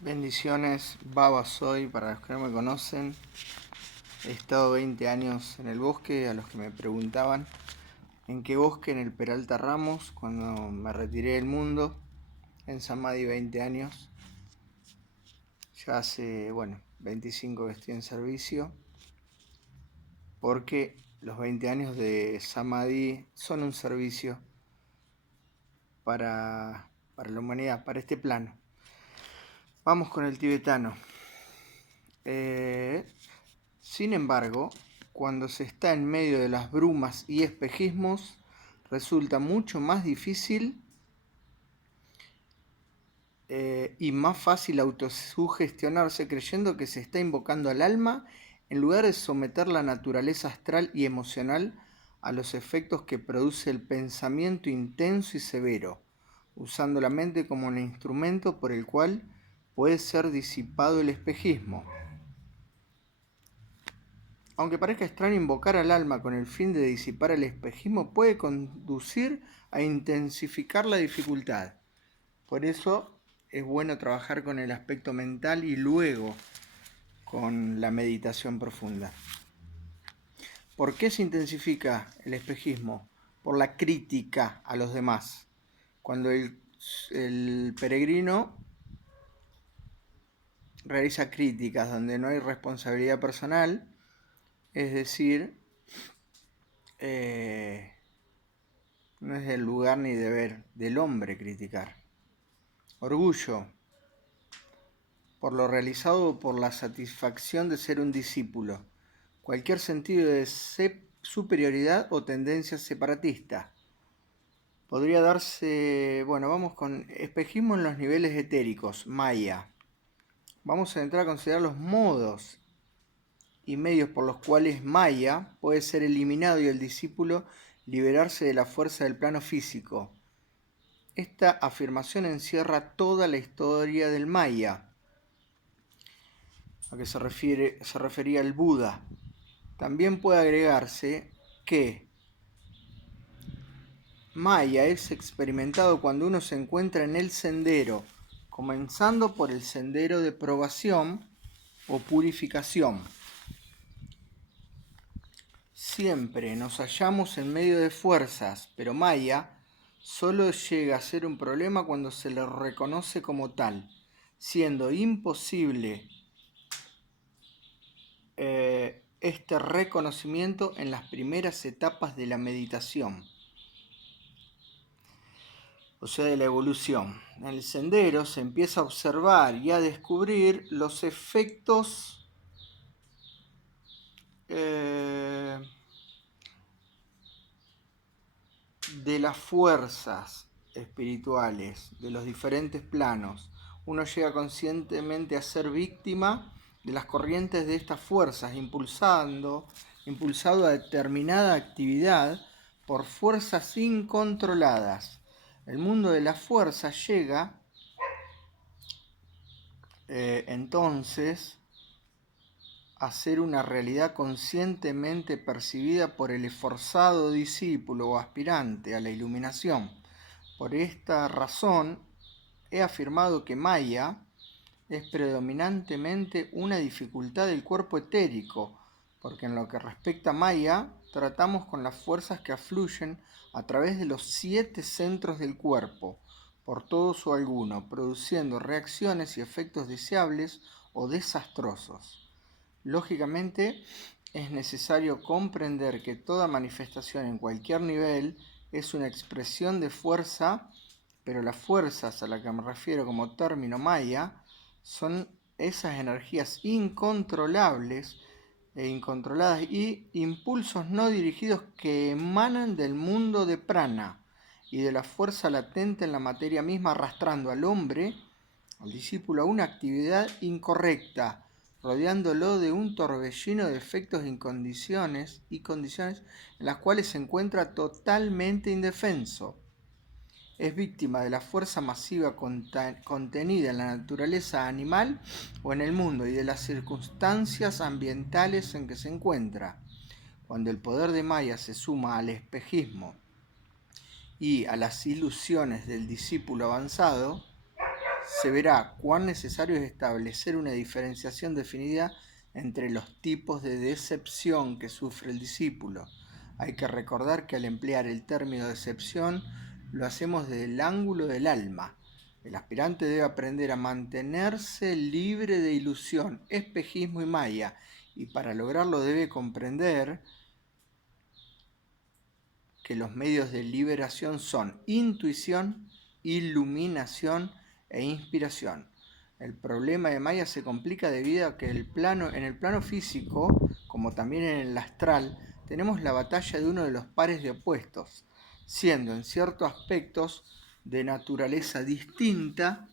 Bendiciones, Baba soy, para los que no me conocen. He estado 20 años en el bosque, a los que me preguntaban en qué bosque, en el Peralta Ramos, cuando me retiré del mundo, en Samadhi 20 años. Ya hace, 25 que estoy en servicio, porque los 20 años de Samadhi son un servicio para la humanidad, para este plano. Vamos con el tibetano. Sin embargo, cuando se está en medio de las brumas y espejismos, resulta mucho más difícil y más fácil autosugestionarse creyendo que se está invocando al alma en lugar de someter la naturaleza astral y emocional a los efectos que produce el pensamiento intenso y severo, usando la mente como un instrumento por el cual puede ser disipado el espejismo. Aunque parezca extraño, invocar al alma con el fin de disipar el espejismo puede conducir a intensificar la dificultad. Por eso es bueno trabajar con el aspecto mental y luego con la meditación profunda. ¿Por qué se intensifica el espejismo? Por la crítica a los demás. Cuando el peregrino realiza críticas donde no hay responsabilidad personal, es decir, no es el lugar ni deber del hombre criticar. Orgullo, por lo realizado o por la satisfacción de ser un discípulo. Cualquier sentido de superioridad o tendencia separatista. Podría darse, vamos con espejismo en los niveles etéricos, Maya. Vamos a entrar a considerar los modos y medios por los cuales Maya puede ser eliminado y el discípulo liberarse de la fuerza del plano físico. Esta afirmación encierra toda la historia del Maya, a que se refería el Buda. También puede agregarse que Maya es experimentado cuando uno se encuentra en el sendero, comenzando por el sendero de probación o purificación. Siempre nos hallamos en medio de fuerzas, pero Maya solo llega a ser un problema cuando se le reconoce como tal, siendo imposible este reconocimiento en las primeras etapas de la meditación, o sea, de la evolución. En el sendero se empieza a observar y a descubrir los efectos de las fuerzas espirituales, de los diferentes planos. Uno llega conscientemente a ser víctima de las corrientes de estas fuerzas, impulsado a determinada actividad por fuerzas incontroladas. El mundo de la fuerza llega entonces a ser una realidad conscientemente percibida por el esforzado discípulo o aspirante a la iluminación. Por esta razón, he afirmado que Maya es predominantemente una dificultad del cuerpo etérico, porque en lo que respecta a Maya, tratamos con las fuerzas que afluyen a través de los 7 centros del cuerpo, por todos o alguno, produciendo reacciones y efectos deseables o desastrosos. Lógicamente, es necesario comprender que toda manifestación en cualquier nivel es una expresión de fuerza, pero las fuerzas a las que me refiero como término Maya son esas energías incontrolables e incontroladas y impulsos no dirigidos que emanan del mundo de prana y de la fuerza latente en la materia misma, arrastrando al hombre, al discípulo, a una actividad incorrecta, rodeándolo de un torbellino de efectos y condiciones en las cuales se encuentra totalmente indefenso. Es víctima de la fuerza masiva contenida en la naturaleza animal o en el mundo y de las circunstancias ambientales en que se encuentra. Cuando el poder de Maya se suma al espejismo y a las ilusiones del discípulo avanzado, se verá cuán necesario es establecer una diferenciación definida entre los tipos de decepción que sufre el discípulo. Hay que recordar que al emplear el término decepción lo hacemos desde el ángulo del alma. El aspirante debe aprender a mantenerse libre de ilusión, espejismo y maya, y para lograrlo debe comprender que los medios de liberación son intuición, iluminación e inspiración. El problema de Maya se complica debido a que en el plano físico, como también en el astral, tenemos la batalla de uno de los pares de opuestos, siendo en ciertos aspectos de naturaleza distinta,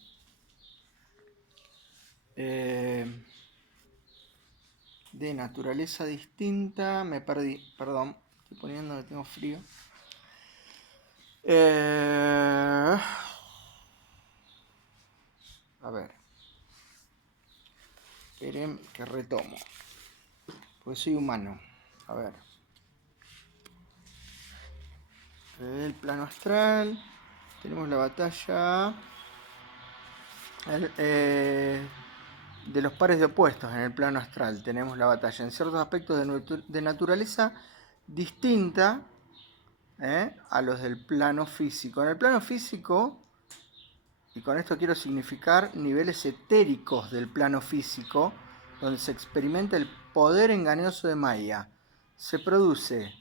me perdí, perdón, estoy poniendo que tengo frío. A ver, esperen que retomo, porque soy humano. A ver, el plano astral, tenemos la batalla de los pares de opuestos en el plano astral. Tenemos la batalla en ciertos aspectos de naturaleza distinta a los del plano físico. En el plano físico, y con esto quiero significar niveles etéricos del plano físico, donde se experimenta el poder engañoso de Maya, se produce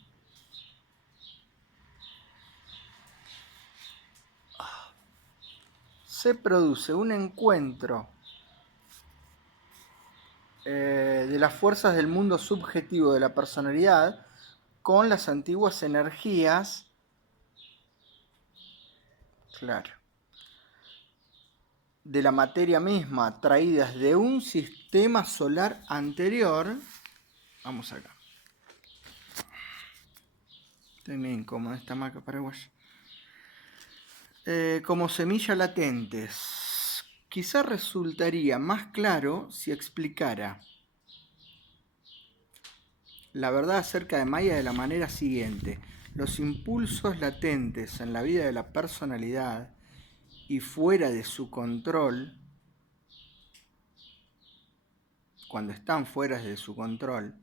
un encuentro de las fuerzas del mundo subjetivo de la personalidad con las antiguas energías, claro, de la materia misma, traídas de un sistema solar anterior. Vamos acá. Estoy bien incómodo esta maca paraguaya. Como semillas latentes. Quizá resultaría más claro si explicara la verdad acerca de Maya de la manera siguiente. Los impulsos latentes en la vida de la personalidad y fuera de su control, cuando están fuera de su control,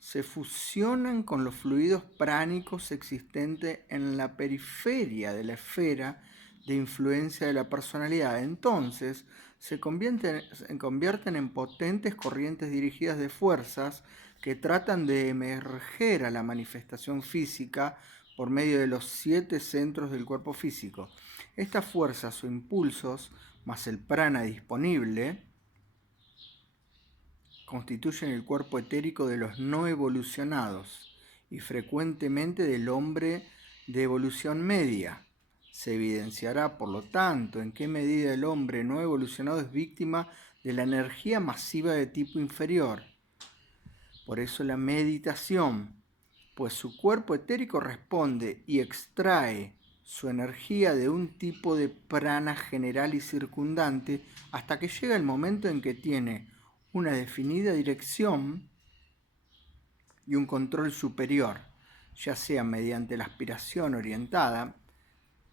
se fusionan con los fluidos pránicos existentes en la periferia de la esfera de influencia de la personalidad. Entonces, se convierten en potentes corrientes dirigidas de fuerzas que tratan de emerger a la manifestación física por medio de los 7 centros del cuerpo físico. Estas fuerzas o impulsos, más el prana disponible, constituyen el cuerpo etérico de los no evolucionados y frecuentemente del hombre de evolución media. Se evidenciará, por lo tanto, en qué medida el hombre no evolucionado es víctima de la energía masiva de tipo inferior. Por eso la meditación, pues su cuerpo etérico responde y extrae su energía de un tipo de prana general y circundante hasta que llega el momento en que tiene una definida dirección y un control superior, ya sea mediante la aspiración orientada,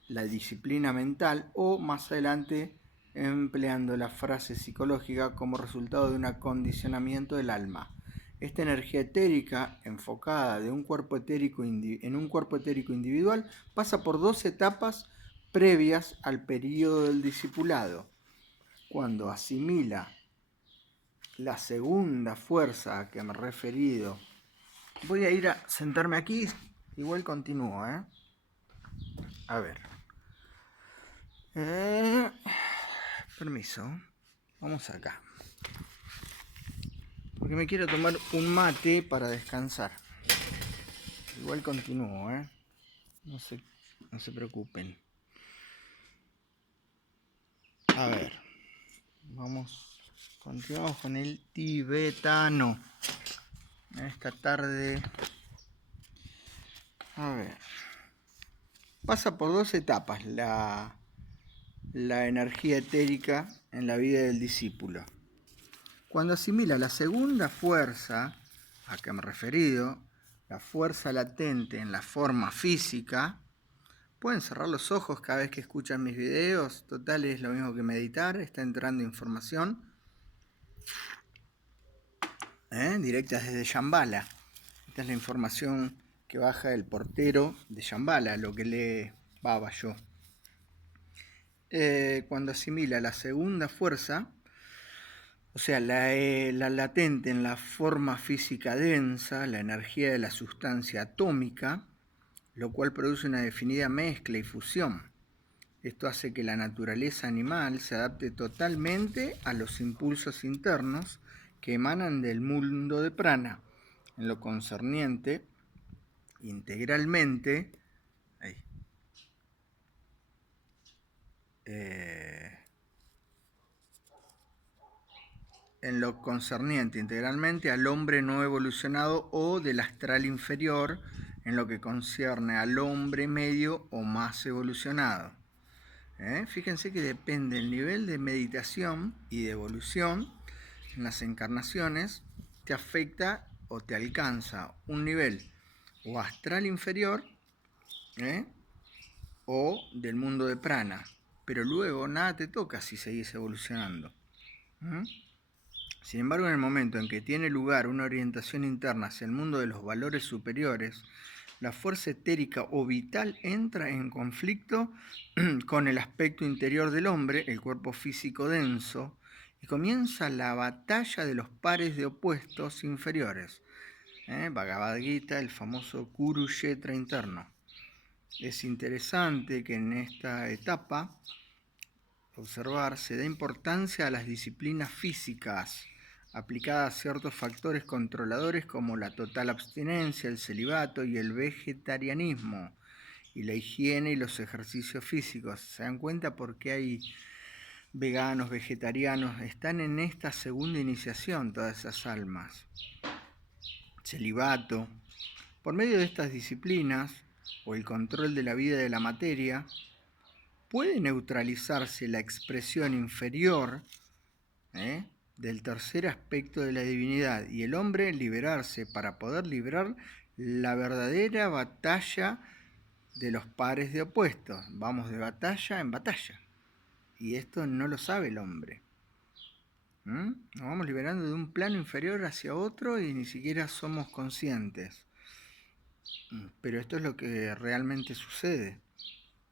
la disciplina mental o más adelante empleando la frase psicológica como resultado de un acondicionamiento del alma. Esta energía etérica enfocada en un cuerpo etérico individual pasa por 2 etapas previas al periodo del discipulado. Cuando asimila la segunda fuerza a que me he referido, voy a ir a sentarme aquí, igual continúo, A ver. Permiso, vamos acá. Porque me quiero tomar un mate para descansar. Igual continúo, No se preocupen. A ver, continuamos con el tibetano. Esta tarde, a ver, pasa por 2 etapas la energía etérica en la vida del discípulo. Cuando asimila la segunda fuerza a que me he referido, la fuerza latente en la forma física, Pueden cerrar los ojos cada vez que escuchan mis videos. Total, es lo mismo que meditar. Está entrando información directa desde Shambhala. Esta es la información que baja el portero de Shambhala, lo que lee Baba yo. Cuando asimila la segunda fuerza, o sea, la latente en la forma física densa, la energía de la sustancia atómica, lo cual produce una definida mezcla y fusión. Esto hace que la naturaleza animal se adapte totalmente a los impulsos internos que emanan del mundo de prana, en lo concerniente integralmente al hombre no evolucionado o del astral inferior, en lo que concierne al hombre medio o más evolucionado. Fíjense que depende del nivel de meditación y de evolución en las encarnaciones, te afecta o te alcanza un nivel o astral inferior o del mundo de prana, pero luego nada te toca si seguís evolucionando. Sin embargo, en el momento en que tiene lugar una orientación interna hacia el mundo de los valores superiores, la fuerza etérica o vital entra en conflicto con el aspecto interior del hombre, el cuerpo físico denso, y comienza la batalla de los pares de opuestos inferiores. Bhagavad Gita, el famoso Kurukshetra interno. Es interesante que en esta etapa observar se da importancia a las disciplinas físicas aplicadas a ciertos factores controladores como la total abstinencia, el celibato y el vegetarianismo, y la higiene y los ejercicios físicos. ¿Se dan cuenta por qué hay veganos, vegetarianos? Están en esta segunda iniciación todas esas almas. Celibato. Por medio de estas disciplinas, o el control de la vida y de la materia, puede neutralizarse la expresión inferior del tercer aspecto de la divinidad y el hombre liberarse para poder librar la verdadera batalla de los pares de opuestos. Vamos de batalla en batalla. Y esto no lo sabe el hombre. Nos vamos liberando de un plano inferior hacia otro y ni siquiera somos conscientes. Pero esto es lo que realmente sucede.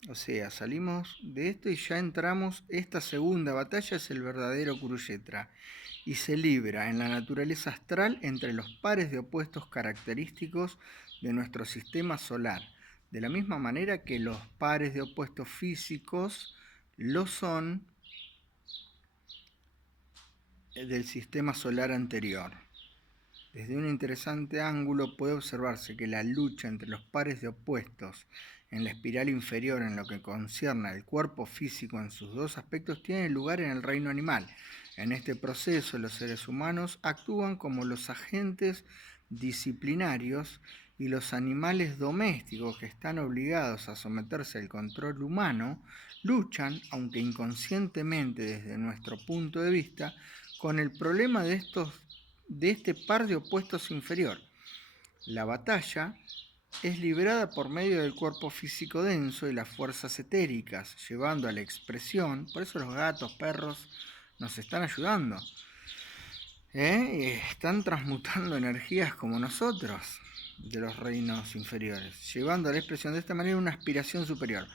O sea, salimos de esto y ya entramos, esta segunda batalla es el verdadero Kurukshetra y se libra en la naturaleza astral entre los pares de opuestos característicos de nuestro sistema solar, de la misma manera que los pares de opuestos físicos lo son del sistema solar anterior. Desde un interesante ángulo puede observarse que la lucha entre los pares de opuestos en la espiral inferior en lo que concierne al cuerpo físico en sus dos aspectos tiene lugar en el reino animal. En este proceso los seres humanos actúan como los agentes disciplinarios y los animales domésticos que están obligados a someterse al control humano luchan, aunque inconscientemente desde nuestro punto de vista, con el problema de este par de opuestos inferior. La batalla es librada por medio del cuerpo físico denso y las fuerzas etéricas, llevando a la expresión, por eso los gatos, perros nos están ayudando. Están transmutando energías como nosotros de los reinos inferiores, llevando a la expresión de esta manera una aspiración superior.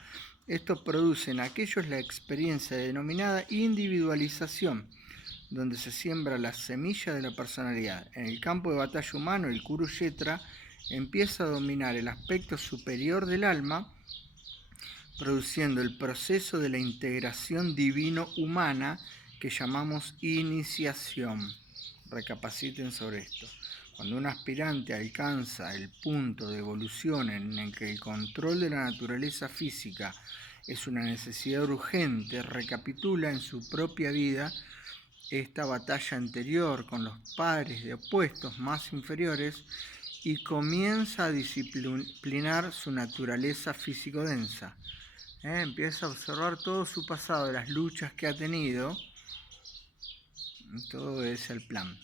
Esto produce en aquellos la experiencia denominada individualización, donde se siembra la semilla de la personalidad. En el campo de batalla humano, el Kurukshetra empieza a dominar el aspecto superior del alma, produciendo el proceso de la integración divino-humana que llamamos iniciación. Recapaciten sobre esto. Cuando un aspirante alcanza el punto de evolución en el que el control de la naturaleza física es una necesidad urgente, recapitula en su propia vida esta batalla anterior con los pares de opuestos más inferiores y comienza a disciplinar su naturaleza físico-densa. Empieza a observar todo su pasado, las luchas que ha tenido. Todo es el plan.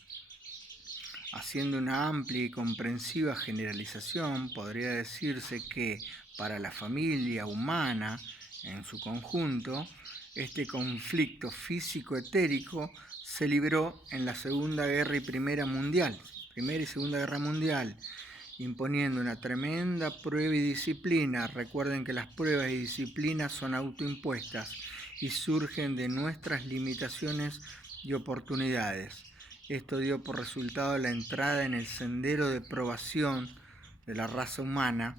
Haciendo una amplia y comprensiva generalización, podría decirse que para la familia humana en su conjunto, este conflicto físico-etérico se libró en la Segunda Guerra y Primera y Segunda Guerra Mundial, imponiendo una tremenda prueba y disciplina. Recuerden que las pruebas y disciplinas son autoimpuestas y surgen de nuestras limitaciones y oportunidades. Esto dio por resultado la entrada en el sendero de probación de la raza humana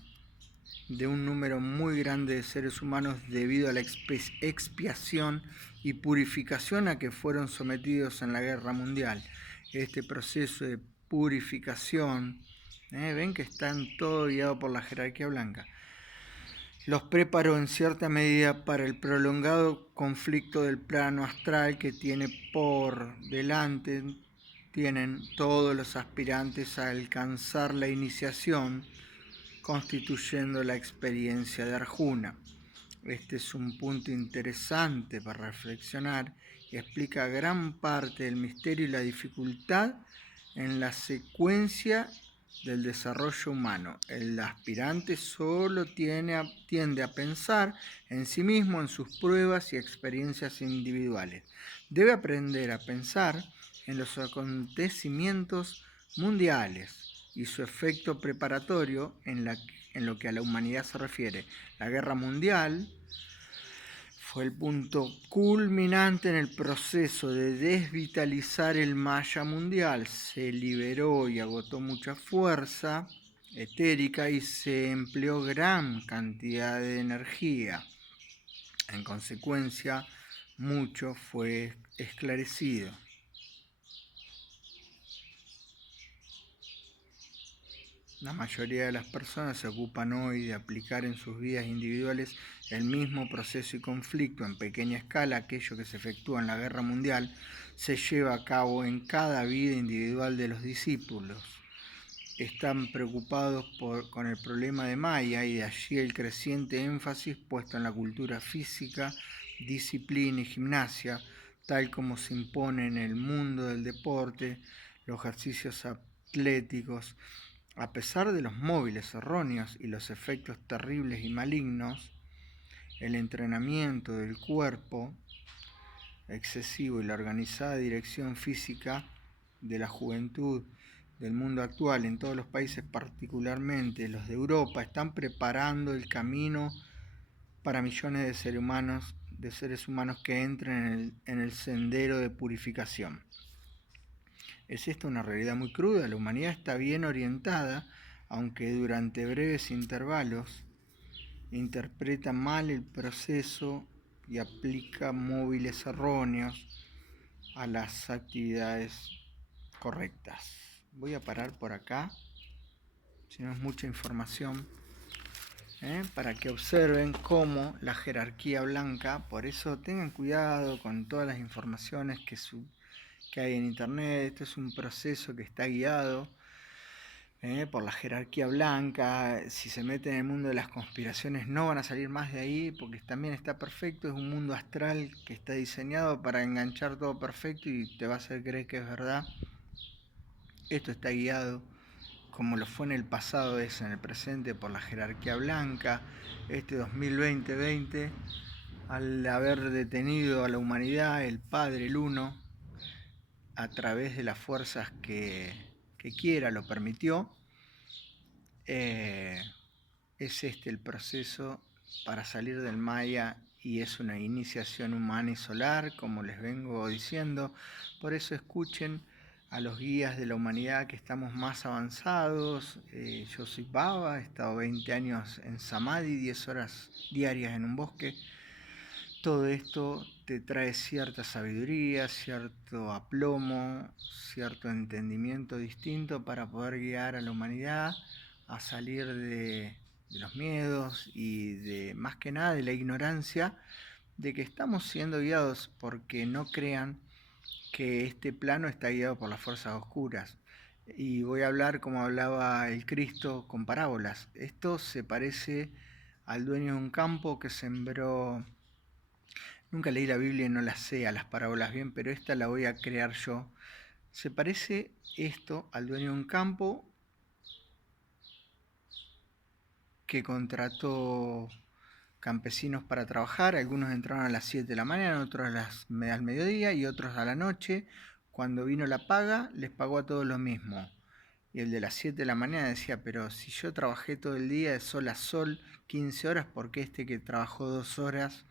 de un número muy grande de seres humanos debido a la expiación y purificación a que fueron sometidos en la Guerra Mundial. Este proceso de purificación, ven que están todo guiado por la jerarquía blanca, los preparó en cierta medida para el prolongado conflicto del plano astral que tiene por delante, tienen todos los aspirantes a alcanzar la iniciación, constituyendo la experiencia de Arjuna. Este es un punto interesante para reflexionar y explica gran parte del misterio y la dificultad en la secuencia del desarrollo humano. El aspirante solo tiende a pensar en sí mismo, en sus pruebas y experiencias individuales. Debe aprender a pensar en los acontecimientos mundiales y su efecto preparatorio en lo que a la humanidad se refiere. La guerra mundial fue el punto culminante en el proceso de desvitalizar el Maya mundial. Se liberó y agotó mucha fuerza etérica y se empleó gran cantidad de energía. En consecuencia, mucho fue esclarecido. La mayoría de las personas se ocupan hoy de aplicar en sus vidas individuales el mismo proceso y conflicto en pequeña escala. Aquello que se efectúa en la guerra mundial se lleva a cabo en cada vida individual de los discípulos. Están preocupados con el problema de Maya y de allí el creciente énfasis puesto en la cultura física, disciplina y gimnasia, tal como se impone en el mundo del deporte, los ejercicios atléticos. A pesar de los móviles erróneos y los efectos terribles y malignos, el entrenamiento del cuerpo excesivo y la organizada dirección física de la juventud del mundo actual en todos los países, particularmente los de Europa, están preparando el camino para millones de seres humanos que entren en el sendero de purificación. ¿Es esto una realidad muy cruda? La humanidad está bien orientada, aunque durante breves intervalos interpreta mal el proceso y aplica móviles erróneos a las actividades correctas. Voy a parar por acá, si no es mucha información, para que observen cómo la jerarquía blanca, por eso tengan cuidado con todas las informaciones que hay en internet. Esto es un proceso que está guiado por la jerarquía blanca. Si se meten en el mundo de las conspiraciones no van a salir más de ahí, porque también está perfecto. Es un mundo astral que está diseñado para enganchar todo perfecto y te va a hacer creer que es verdad. Esto está guiado, como lo fue en el pasado, es en el presente, por la jerarquía blanca. Este 2020, al haber detenido a la humanidad, el Padre, el Uno, a través de las fuerzas que quiera, lo permitió. Es este el proceso para salir del Maya, y es una iniciación humana y solar, como les vengo diciendo. Por eso escuchen a los guías de la humanidad que estamos más avanzados. Yo soy Baba, he estado 20 años en Samadhi, 10 horas diarias en un bosque. Todo esto te trae cierta sabiduría, cierto aplomo, cierto entendimiento distinto para poder guiar a la humanidad a salir de los miedos y de, más que nada, de la ignorancia de que estamos siendo guiados, porque no crean que este plano está guiado por las fuerzas oscuras. Y voy a hablar como hablaba el Cristo con parábolas. Esto se parece al dueño de un campo que sembró. Nunca leí la Biblia y no la sé a las parábolas bien, pero esta la voy a crear yo. Se parece esto al dueño de un campo que contrató campesinos para trabajar. Algunos entraron a las 7 de la mañana, otros al mediodía y otros a la noche. Cuando vino la paga, les pagó a todos lo mismo. Y el de las 7 de la mañana decía, pero si yo trabajé todo el día de sol a sol, 15 horas, ¿por qué este que trabajó 2 horas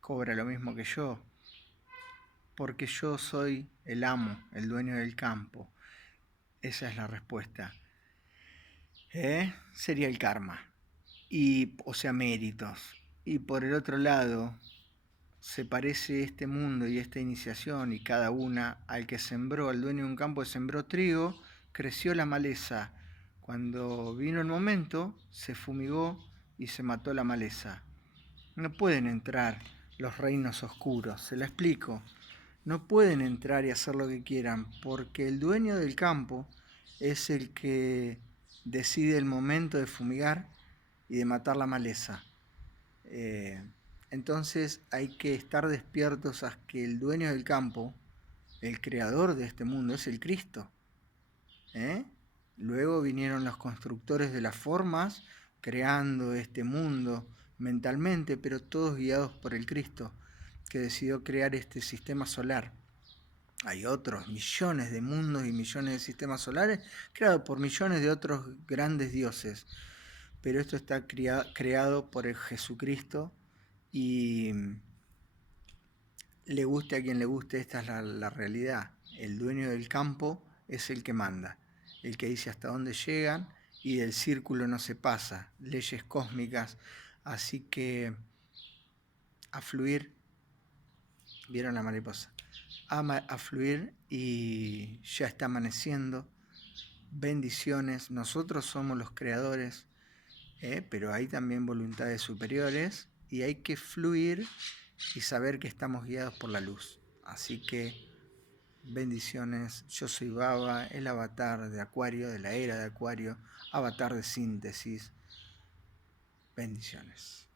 cobra lo mismo que yo? Porque yo soy el amo, el dueño del campo. Esa es la respuesta. Sería el karma. O sea, méritos. Y por el otro lado, se parece este mundo y esta iniciación y cada una al que sembró, al dueño de un campo que sembró trigo, creció la maleza. Cuando vino el momento, se fumigó y se mató la maleza. No pueden entrar los reinos oscuros, se la explico. No pueden entrar y hacer lo que quieran, porque el dueño del campo es el que decide el momento de fumigar y de matar la maleza. Entonces hay que estar despiertos a que el dueño del campo, el creador de este mundo, es el Cristo. Luego vinieron los constructores de las formas, creando este mundo mentalmente, pero todos guiados por el Cristo, que decidió crear este sistema solar. Hay otros millones de mundos y millones de sistemas solares creados por millones de otros grandes dioses, pero esto está creado por el Jesucristo y le guste a quien le guste, esta es la realidad. El dueño del campo es el que manda, el que dice hasta dónde llegan y del círculo no se pasa, leyes cósmicas, así que a fluir, vieron la mariposa, a fluir y ya está amaneciendo, bendiciones, nosotros somos los creadores, pero hay también voluntades superiores y hay que fluir y saber que estamos guiados por la luz. Así que bendiciones, yo soy Baba, el avatar de Acuario, de la era de Acuario, avatar de síntesis. Bendiciones.